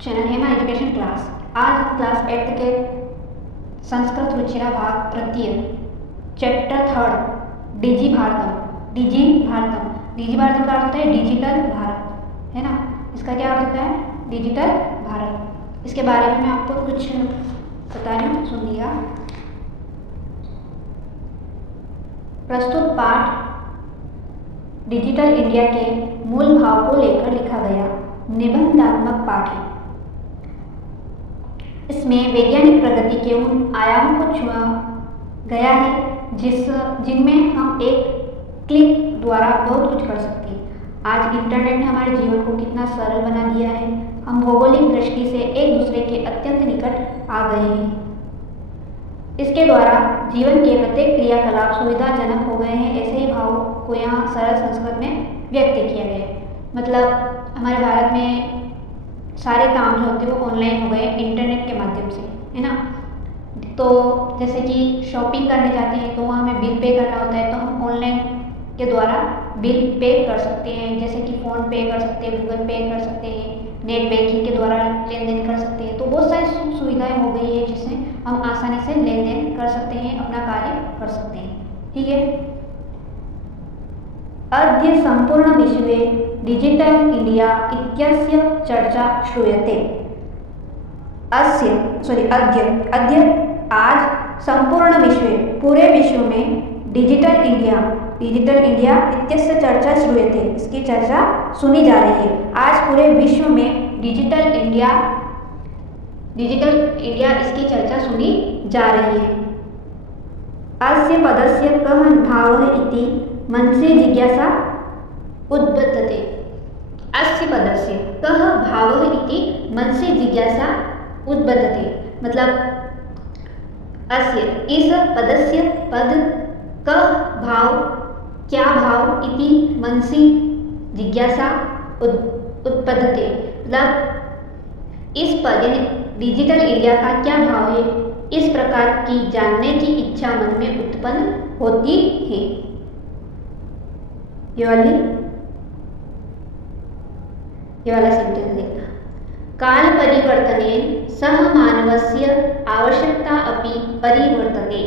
Channel Hema education class. आज class 8 के संस्कृत रुचिरा भाग तृतीय चैप्टर 3 डिजी भारतम। डिजी भारतम का अर्थ होता है डिजिटल भारत, है ना। इसका क्या अर्थ होता है? डिजिटल भारत। इसके बारे में मैं आपको कुछ बता रही हूँ, सुनिएगा। प्रस्तुत पाठ डिजिटल इंडिया के मूल भाव को लेकर लिखा गया निबंधात्मक पाठ है। इसमें वैज्ञानिक प्रगति के उन आयामों को छुआ गया है जिनमें हम एक क्लिक द्वारा बहुत कुछ कर सकते हैं। आज इंटरनेट ने हमारे जीवन को कितना सरल बना दिया है। हम भौगोलिक दृष्टि से एक दूसरे के अत्यंत निकट आ गए हैं। इसके द्वारा जीवन के प्रत्येक क्रियाकलाप सुविधाजनक हो गए हैं। ऐसे ही भाव को यहाँ सरल संस्कृत में व्यक्त किया गया है। मतलब हमारे भारत में सारे काम जो होते हैं वो ऑनलाइन हो गए इंटरनेट के माध्यम से, है ना। तो जैसे कि शॉपिंग करने जाते हैं तो वहाँ हमें बिल पे करना होता है, तो हम ऑनलाइन के द्वारा बिल पे कर सकते हैं। जैसे कि फ़ोन पे कर सकते हैं, गूगल पे कर सकते हैं, नेट बैंकिंग के द्वारा लेन देन कर सकते हैं। तो बहुत सारी सुविधाएं हो गई है जिससे हम आसानी से लेन देन कर सकते हैं, अपना कार्य कर सकते हैं। ठीक है। अद्य संपूर्ण विश्वे डिजिटल इंडिया इत्यस्य चर्चा श्रूयते। अद्य आज संपूर्ण विश्व, पूरे विश्व में डिजिटल इंडिया इत्यस्य चर्चा श्रूयते, इसकी चर्चा सुनी जा रही है। आज पूरे विश्व में डिजिटल इंडिया इसकी चर्चा सुनी जा रही है। अस्य पदस्य कः भावः इति मनसि जिज्ञासा उद्बद्धते। अस्य पदस्य कः भावः इति मनसि जिज्ञासा उद्बद्धते। मतलब अस्य इस पदस्य पद कः भाव, क्या भाव, इति मनसि जिज्ञासा उत्पद्यते। मतलब इस पद यानी डिजिटल इंडिया का क्या भाव है, इस प्रकार की जानने की इच्छा मन में उत्पन्न होती है। ये वाला सेंटेंस देखना। काल परिवर्तनेन सह मानवस्य आवश्यकता अपि परिवर्तते।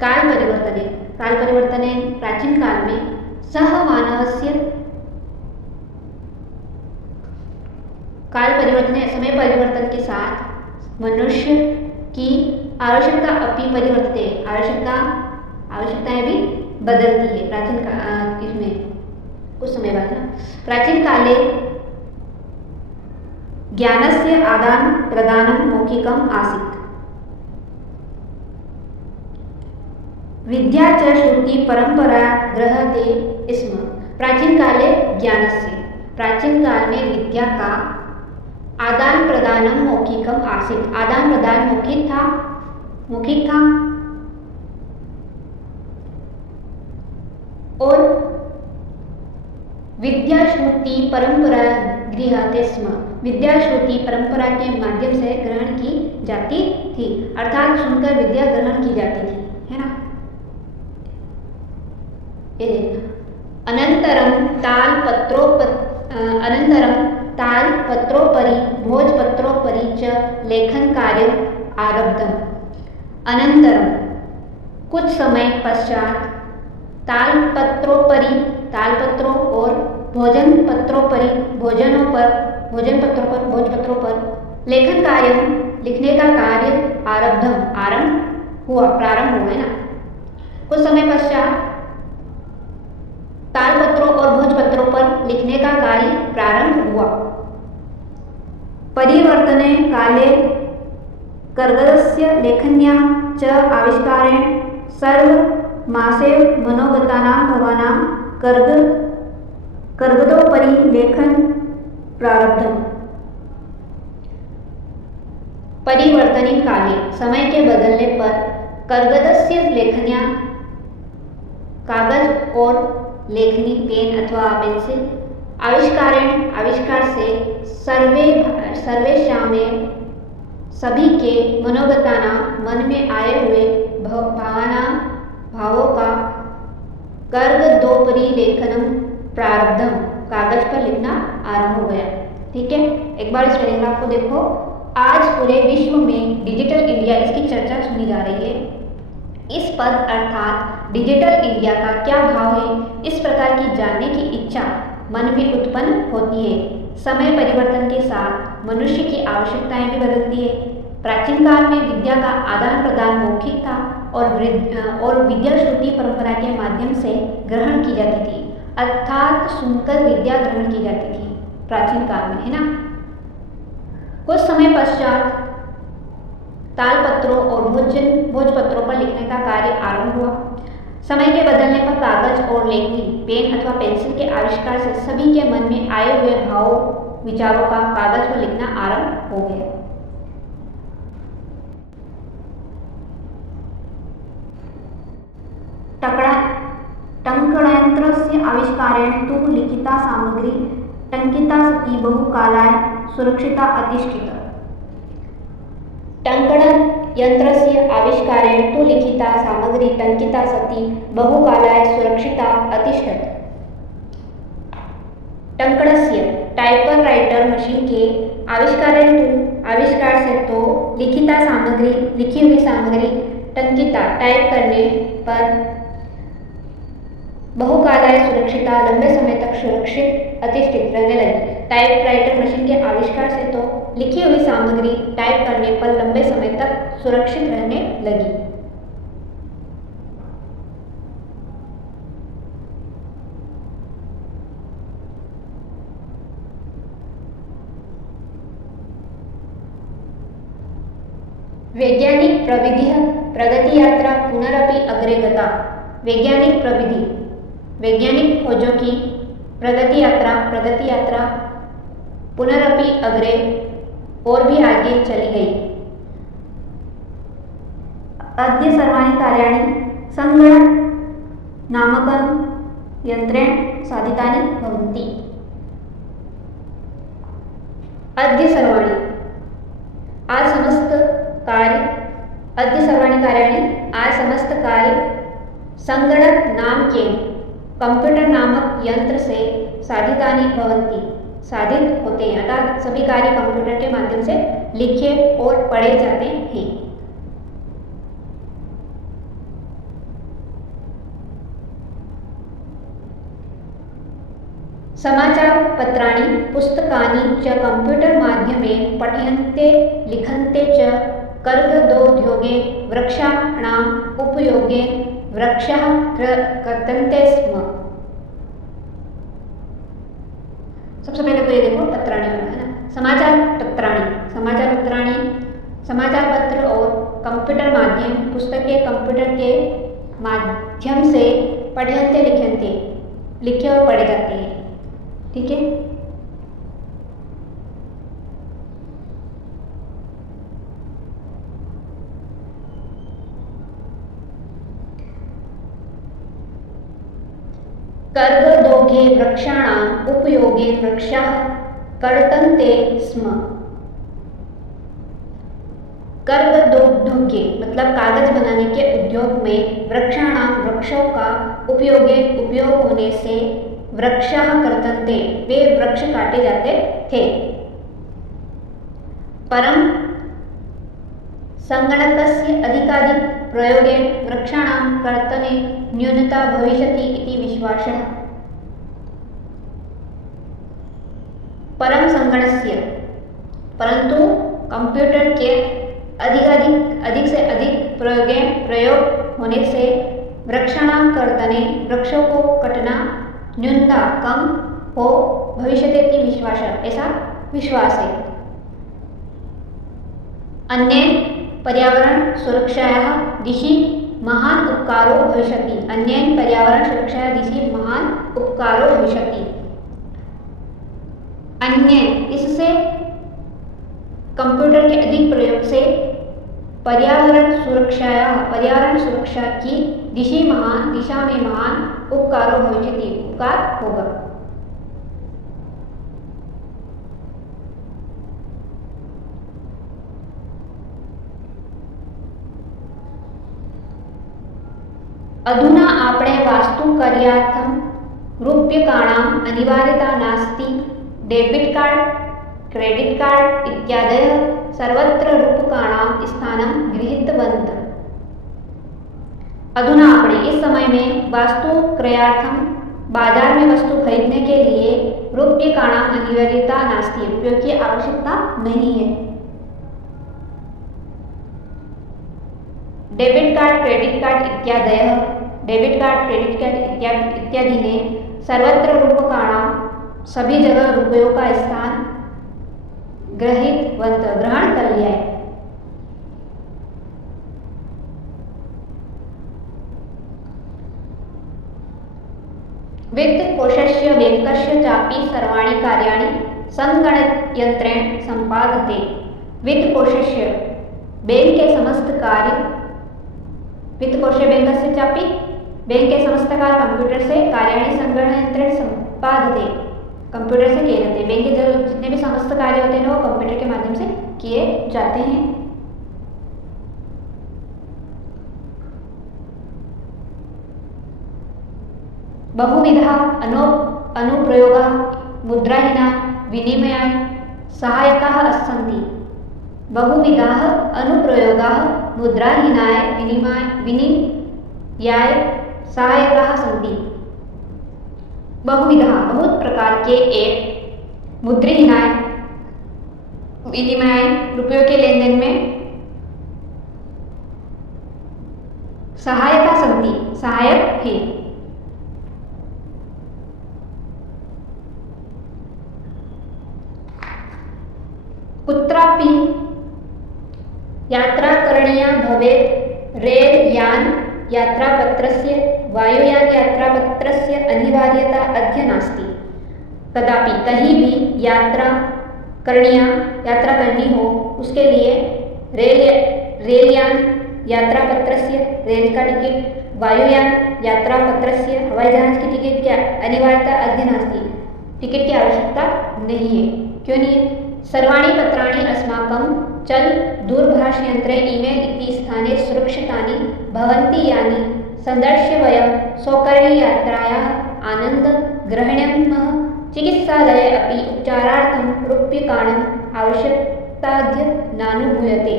काल परिवर्तनेन प्राचीन काल में सह मानवस्य, काल परिवर्तन समय परिवर्तन के साथ मनुष्य की आवश्यकता अपनी परिवर्तते, आवश्यकताएं भी बदलती है। प्राचीन इसमें कुछ समय बाद ना प्राचीन काले ज्ञानस्य आदान प्रदानं मौखिकम् आसीत्। विद्या च श्रुति परंपरा गृह्यते स्म। प्राचीन काल में विद्या का आदान प्रदानम मौखिकम आसीत्। आदान प्रदान मौखिक था और विद्या श्रुति परंपरा गृह्यते स्म। विद्या श्रुति परंपरा के माध्यम से ग्रहण की जाती थी, अर्थात सुनकर विद्या ग्रहण की जाती थी, है ना। ये देखना। अनंतरम तालपत्रोपरि भोजपत्रोपरि च लेखन कार्य आरब्धम। अनंतरम कुछ समय पश्चात तालपत्रों और भोजपत्रों पर लेखन कार्य, लिखने का कार्य प्रारंभ हुआ, है ना। कुछ समय पश्चात तालपत्रों और भोजपत्रों पर लिखने का कार्य प्रारंभ हुआ। परिवर्तने काले कर्गदस्य लेखन्याः च आविष्कारेण सर्वमासेव मनोगतानां भावानां कर्गदोपरि लेखन प्रारब्धम्। परिवर्तने काले समय के बदलने पर कर्गदस्य लेखन्याः, कागज और लेखनी पेन अथवा पेंसिल, आविष्कार से सर्वेषां में सभी के मनोगताना मन में आए हुए भावना भावों का कर्गदोपरी लेखनम प्रारब्धम, कागज पर लिखना आरंभ हो गया। ठीक है, एक बार इस पैराग्राफ को देखो। आज पूरे विश्व में डिजिटल इंडिया, इसकी चर्चा सुनी जा रही है। इस पद अर्थात डिजिटल इंडिया का क्या भाव है, इस प्रकार की जानने की इच्छा मन में उत्पन्न होती है। समय परिवर्तन के साथ मनुष्य की आवश्यकताएं भी बदलती है। प्राचीन काल में विद्या का आदान प्रदान मौखिक था और विद्या श्रुति परंपरा के माध्यम से ग्रहण की जाती थी, अर्थात सुनकर विद्या ग्रहण की जाती थी प्राचीन काल में, है ना। कुछ समय पश्चात तालपत्रों और भोजपत्रों पर लिखने का कार्य आरंभ हुआ। समय के बदलने पर कागज और लेखनी, पेन अथवा पेंसिल के आविष्कार से सभी के मन में आए हुए भावों विचारों का कागज पर लिखना आरंभ हो गया। टङ्कणयन्त्रस्य आविष्कारेण तु लिखिता सामग्री टङ्किता सती बहुकालाय सुरक्षिता अतिष्ठित। टङ्कणयन्त्रस्य आविष्कारेण तु लिखिता सामग्री टङ्किता सती बहुकालाय सुरक्षिता अतिष्ठत। टङ्कणस्य, टाइपर राइटर मशीन के आविष्कार से तो लिखिता सामग्री, लिखी हुई सामग्री टंकिता, टाइप करने पर बहुकालाय सुरक्षिता, लंबे समय तक सुरक्षित अतिष्ठित रहने लगी। टाइप राइटर मशीन के आविष्कार से तो लिखी हुई सामग्री टाइप करने पर लंबे समय तक सुरक्षित रहने लगी। वैज्ञानिक प्रविधि प्रगति यात्रा पुनरपि अग्रे गता। वैज्ञानिक प्रविधि, वैज्ञानिक खोजों की प्रगति यात्रा पुनरपि अग्रे, और भी आगे चली गई। अद्य सर्वाणि कार्याणि संगणक नामकं यंत्रेण साधितानि भवन्ति। अद्य सर्वाणि, आज समस्त कार्य, अद्य सर्वाणि कार्याणि, आज समस्त कार्य संगणक नाम के, कंप्यूटर नामक यंत्र से साधितानि भवन्ति, साधित होते हैं, अर्थात सभी कार्य कंप्यूटर के माध्यम से लिखे और पढ़े जाते हैं। समाचार पत्राणि पुस्तकानि च कंप्यूटर माध्यमेन पठ्यन्ते लिखन्ते च कर्गदोद्योगे वृक्षाणाम् उपयोगे वृक्षः कर्तन्ते स्म। सबसे पहले तो ये देखो पत्राणि है ना, समाचार पत्र और कंप्यूटर माध्यम, पुस्तकें कंप्यूटर के माध्यम से पढ़ते लिखते, लिखे और पढ़े जाते हैं। ठीक है, कर्गदोगे वृक्षाणाम् उपयोगे वृक्षः कर्तन्ते स्म। कर्गदोगे मतलब कागज बनाने के उद्योग में वृक्षाणाम, वृक्षों का उपयोग होने से वृक्षः कर्तन्ते, वे वृक्ष काटे जाते थे। परम संगणकस्य अधिकाधिक प्रयोगेन वृक्षाणां कर्तने न्यूनता भविष्यति इति विश्वासः। परम संगणकस्य, परंतु कंप्यूटर के अधिक से अधिक प्रयोग होने से वृक्षाणां कर्तने, वृक्षों को कटना, न्यूनता कम हो, भविष्यति इति विश्वासः, ऐसा विश्वास है। अन्य पर्यावरण सुरक्षायाः दिशि महान उपकारो भविष्यति। अन्येन पर्यावरण सुरक्षायाः दिशि महान उपकारो भविष्यति। अन्य, इससे कंप्यूटर के अधिक प्रयोग से पर्यावरण सुरक्षा की दिशा में महान उपकारो भविष्यति, उपकार होगा। अधुना आपणे वास्तुकार्यार्थं रूप्यकाणाम् अनिवार्यता नास्ति। डेबिट कार्ड, क्रेडिट कार्ड इत्यादयः सर्वत्र रूपकाणां स्थानं गृहीतवन्तः। अधुना आपणे इस समय में वास्तु क्रयार्थम बाजार में वस्तु खरीदने के लिए रूप्यकाणां अनिवार्यता नास्ति, उपयोग की आवश्यकता नहीं है। डेबिट कार्ड, क्रेडिट कार्ड इत्यादयः, डेबिट कार्ड, क्रेडिट कार्ड इत्यादि ने सर्वत्र रूपकाणां सभी जगह रुपयों का स्थान ग्रहण कर लिया है। वित्तकोशस्य बैंकस्य चापि सर्वाणि कार्याणि संगणकयंत्रेण संपादते। वित्तकोशस्य बैंक के समस्त कार्य, वित्तकोशस्य बैंकस्य चापि बैंक के समस्त कार्य कंप्यूटर से कार्याणि संगणकयंत्रेण संपादते, कंप्यूटर से किए जाते हैं। बैंक के जो जितने भी समस्त कार्य होते हैं वो कंप्यूटर के माध्यम से किए जाते हैं। बहुविधा अनुप्रयोगा मुद्राहीना विनिमयाय सहायकाः सन्ति। बहुविधाः अनुप्रयोगाः मुद्राहीनाय विनिमयाय सहायकाः सन्ति। बहुविधा बहुत प्रकार के ऐप मुद्राहीनाय विनिमय रुपयों के लेन देन में सहायता सन्ति, सहायक है। कुत्रापि यात्रा करणीया भवेत् रेल यान यात्रापत्रस्य वायुयान यात्रापत्रस्य अनिवार्यता अद्य नास्ति। कदापि कहीं भी यात्रा करनी हो उसके लिए रेलयान यात्रापत्रस्य रेल का टिकट, वायुयान यात्रापत्रस्य हवाई जहाज की टिकट क्या अनिवार्यता अद्य नास्ति, टिकट की आवश्यकता नहीं है। क्यों नहीं है? सर्वाणि पत्राणि अस्माकं चल दूरभाषयंत्रे ईमेल इति स्थाने सुरक्षितानि भवन्ति यानि संदर्श्य वयं सौकर्ययात्रायाः आनन्दग्रहणं चिकित्सालये अपि उपचारार्थं रूप्यकाणाम् आवश्यकताद्य नानुभूयते।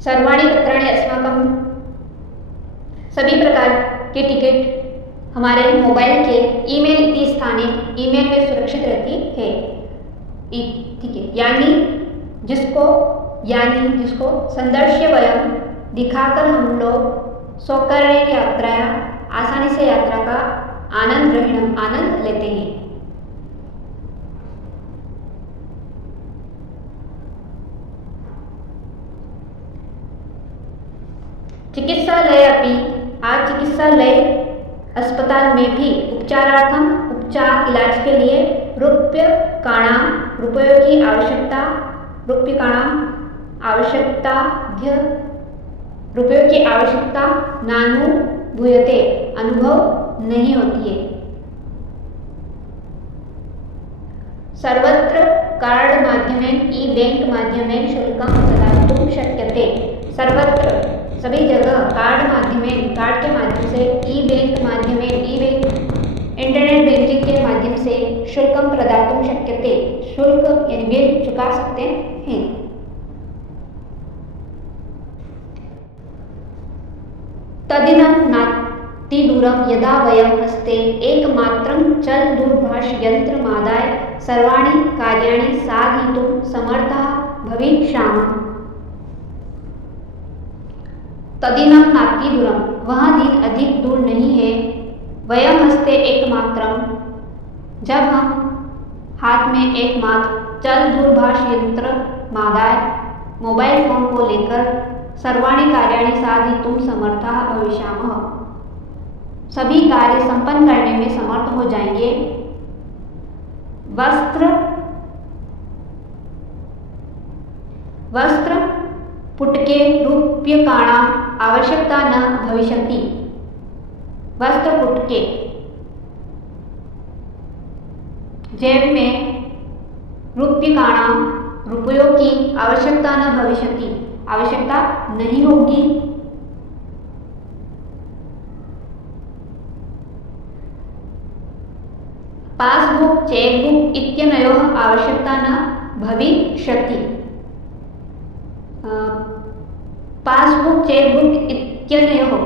सर्वाणि पत्राणि अस्माकं सभी प्रकार के टिकट हमारे मोबाइल के ईमेल इति स्थाने ईमेल में सुरक्षित रहती है। ठीक है, यानी जिसको संदर्श्य वयम दिखाकर हम लोग सौकर्य यात्रा आसानी से यात्रा का आनंद लेते हैं। चिकित्सालय अपि आज चिकित्सालय अस्पताल में भी उपचार इलाज के लिए रुपयों की आवश्यकता नानुभूयते, अनुभव नहीं होती है। सर्वत्र कार्ड माध्यमेन ई-बैंक माध्यमेन शुल्कं प्रदातुं शक्यते। सर्वत्र सभी जगह कार्ड के माध्यम से ई-बैंक इंटरनेट बैंकिंग के माध्यम से शुल्कं प्रदातुं शक्यते, शुल्क यानी बिल चुका सकते हैं। तदिनं नातिदूरं यदा वयं हस्ते एकमात्रं चल दूरभाषयन्त्रमादाय सर्वाणि कार्याणि साधितुं समर्थाः भविष्यामः। तदिनं नातिदूरं, वह दिन अधिक दूर नहीं है। वयं हस्ते एकमात्रम, जब हम हाथ में एकमात्र चल दूरभाष यंत्र मादाय मोबाइल फोन को लेकर सर्वाणि कार्याणि साधितुं समर्थाः भविष्यामः, सभी कार्य संपन्न करने में समर्थ हो जाएंगे। वस्त्र पुटके रूप्यकाणाम् आवश्यकता न भविष्यति। वस्त्र पुटके जेब में रूप्यकाणां रुपयों की आवश्यकता न भविष्यति, आवश्यकता नहीं होगी। पासबुक चेकबुक इत्यनयोः आवश्यकता न भविष्यति। पासबुक चेकबुक इत्यनयोः,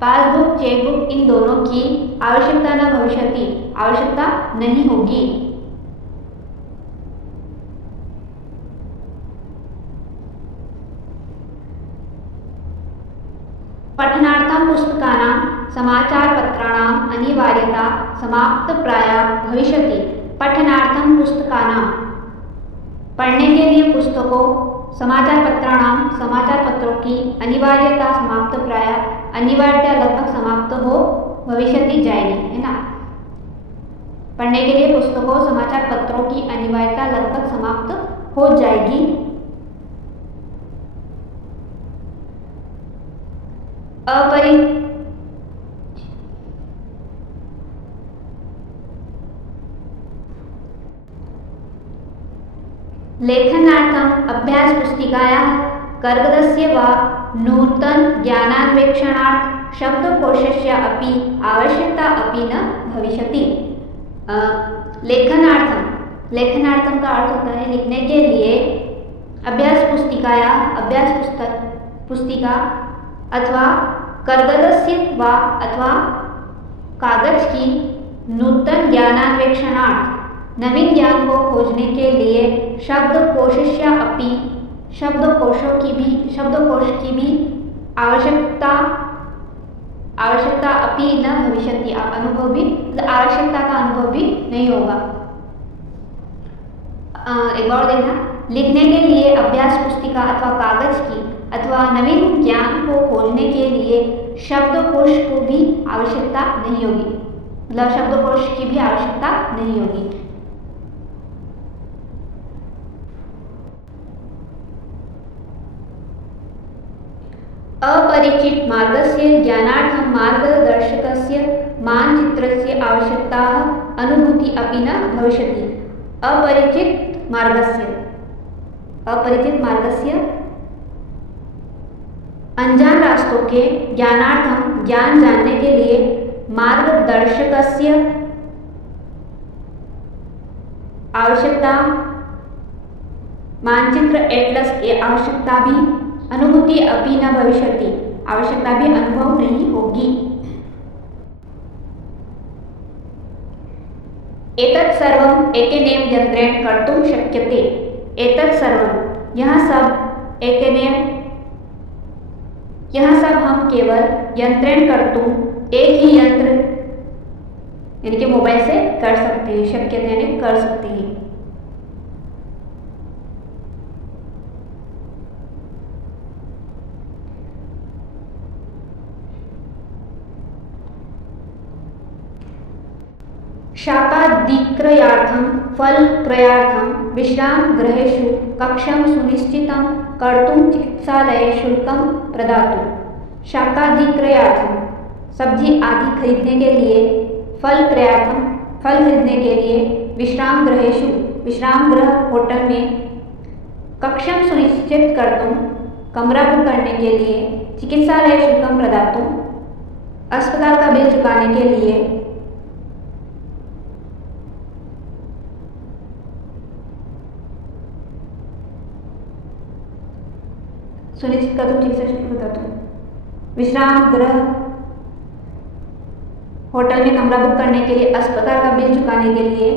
पासबुक चेकबुक इन दोनों की आवश्यकता न भविष्यति, आवश्यकता नहीं होगी। पठनार्थं पुस्तकानां समाचारपत्राणाम् अनिवार्यता समाप्तप्राया भविष्यति। पठनार्थं पुस्तकानां, पढ़ने के लिए पुस्तकों, समाचार पत्राणाम, समाचार पत्रों की अनिवार्यता समाप्तप्राया, अनिवार्यता लगभग समाप्त हो भविष्यति जाएगी, है ना। पढ़ने के लिए पुस्तकों, समाचार पत्रों की अनिवार्यता लगभग समाप्त हो जाएगी। लेखनार्थम् अभ्यासपुस्तिकायाः कर्गदस्य वा नूतनज्ञानान्वेषणार्थ शब्दकोशस्य अपि आवश्यकता अपि न भविष्यति। लेखनार्थम, लेखनार्थम का अर्थ होता है लिखने के लिए। अभ्यास पुस्तिकाया, अभ्यास पुस्तिका अथवा कर्गदस्य वा अथवा कागज की नूतन ज्ञानान्वेषणार्थ नवीन ज्ञान को खोजने के लिए शब्दकोशस्य अपि, शब्दकोश की भी आवश्यकता अपि न भविष्यति, अनुभव भी, आवश्यकता का अनुभव भी नहीं होगा। एक बार देखना, लिखने के लिए अभ्यास पुस्तिका अथवा कागज की अथवा नवीन ज्ञान को खोजने के लिए शब्दकोश को भी आवश्यकता नहीं होगी, मतलब शब्दकोश की भी आवश्यकता नहीं होगी। अपरिचित मार्गस्य ज्ञानार्थं मार्गदर्शकस्य मानचित्रस्य आवश्यकता अनुभूति अपि न भविष्यति। अपरिचित मार्गस्य अनजान रास्तों के ज्ञानार्थम, ज्ञान जानने के लिए मार्गदर्शकस्य आवश्यकता, मानचित्र एटलस की आवश्यकता भी, अनुभूति अपि न भविष्यति, आवश्यकता भी अनुभव नहीं होगी। एतत् सर्वम् एकेनैव यन्त्रेण कर्तुं शक्यते। एतत् सर्वम्, यह सब एकेनैव, यह सब हम केवल यंत्रेण कर्तुं, एक ही यंत्र यानी कि मोबाइल से कर सकते हैं। शक्यते यानी कर सकते हैं। शाकादिक्रयार्थं फलक्रयार्थं विश्रामगृहेषु कक्षं सुनिश्चितं कर्तुं चिकित्सालये शुल्कं प्रदातु। शाकादिक्रयार्थं, सब्जी आदि खरीदने के लिए, फलक्रयार्थं, फल खरीदने के लिए, विश्रामगृहेषु, विश्रामगृह होटल में, कक्षं सुनिश्चित कर्तुं, कमरा बुक करने के लिए, चिकित्सालय शुल्कं प्रदातु, अस्पताल का बिल चुकाने के लिए, सुनिश्चित कर दूँ, चिकित्सा शुल्क बता दूँ, विश्राम गृह होटल में कमरा बुक करने के लिए, अस्पताल का बिल चुकाने के लिए,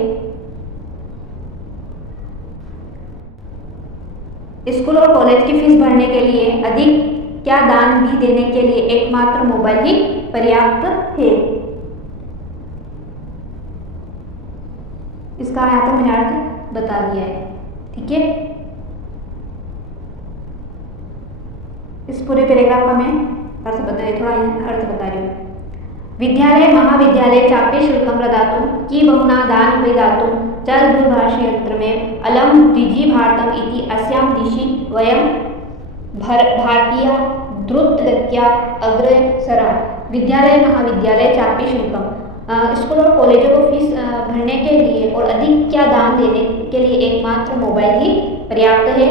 स्कूल और कॉलेज की फीस भरने के लिए, अधिक क्या दान भी देने के लिए एकमात्र मोबाइल ही पर्याप्त है। इसका यहाँ तक मैंने अर्थ बता दिया है। ठीक है, इस पूरे पैराग्राफ का मैं अर्थ बता रही हूँ। विद्यालय महाविद्यालय चाप्य शुल्कं प्रदातुं की बहुना दान प्रदातुं चल दूरभाषयन्त्रमेव अलं डिजि भारतम् इति अस्यां दिशि वयं भारतीय द्रुतगत्या अग्रेसराः। विद्यालय महाविद्यालय चाप्य शुल्कं, स्कूल और कॉलेजों को फीस भरने के लिए और अधिक क्या दान देने के लिए एकमात्र मोबाइल ही पर्याप्त है।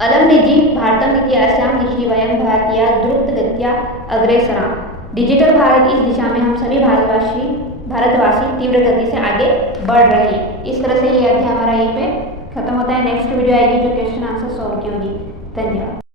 अलं निजी भारतं इतिहास्यां दिशि वयं भारतीय द्रुतगत्या अग्रेसरा। डिजिटल भारत, इस दिशा में हम सभी भारतवासी तीव्र गति से आगे बढ़ रहे हैं। इस तरह से ये अध्याय हमारा यहीं पे खत्म होता है। नेक्स्ट वीडियो आएगी जो क्वेश्चन आंसर सॉल्व की होगी। धन्यवाद।